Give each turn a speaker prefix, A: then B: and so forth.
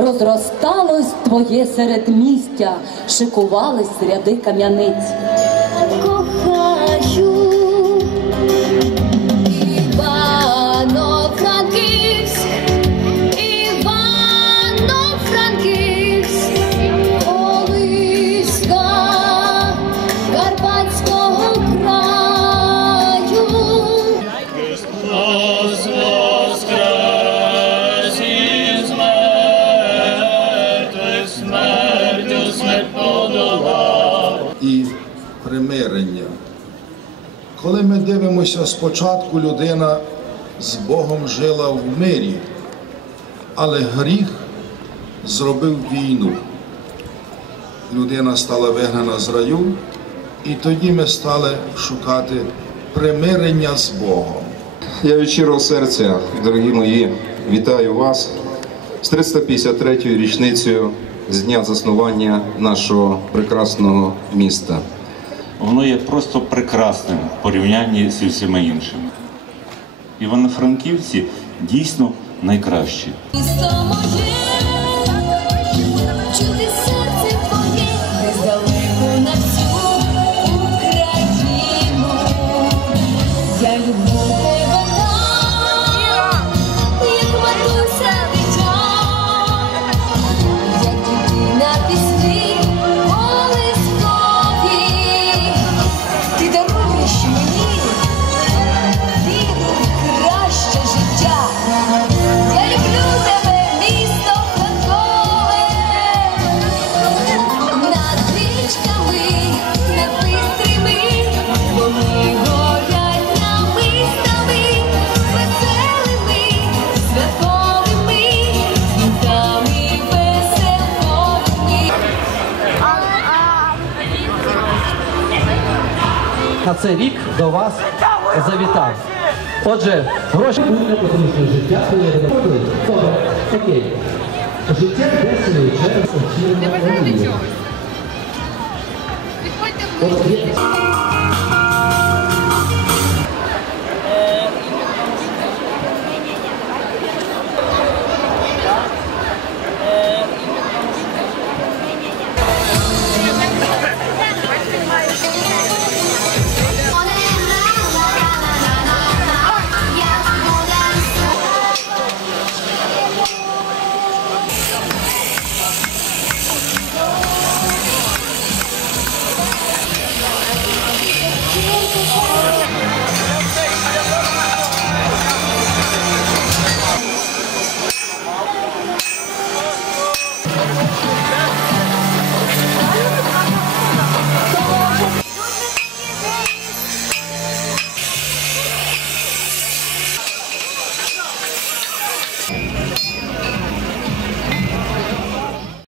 A: розросталось твоє середмістя, шикувались ряди кам'яниць.
B: Примирення. Коли ми дивимося спочатку, людина з Богом жила в мирі, але гріх зробив війну. Людина стала вигнана з раю, і тоді ми стали шукати примирення з Богом.
C: Я від щирого серця, дорогі мої, вітаю вас з 353-ю річницею з дня заснування нашого прекрасного міста.
D: Воно є просто прекрасним в порівнянні зі всіма іншими. Івано-Франківці дійсно найкращі.
E: На
F: цей рік до вас завітав. Отже, гроші буде, тому що життя не окей. Життя своєю через очільну олію. От є- Thank you.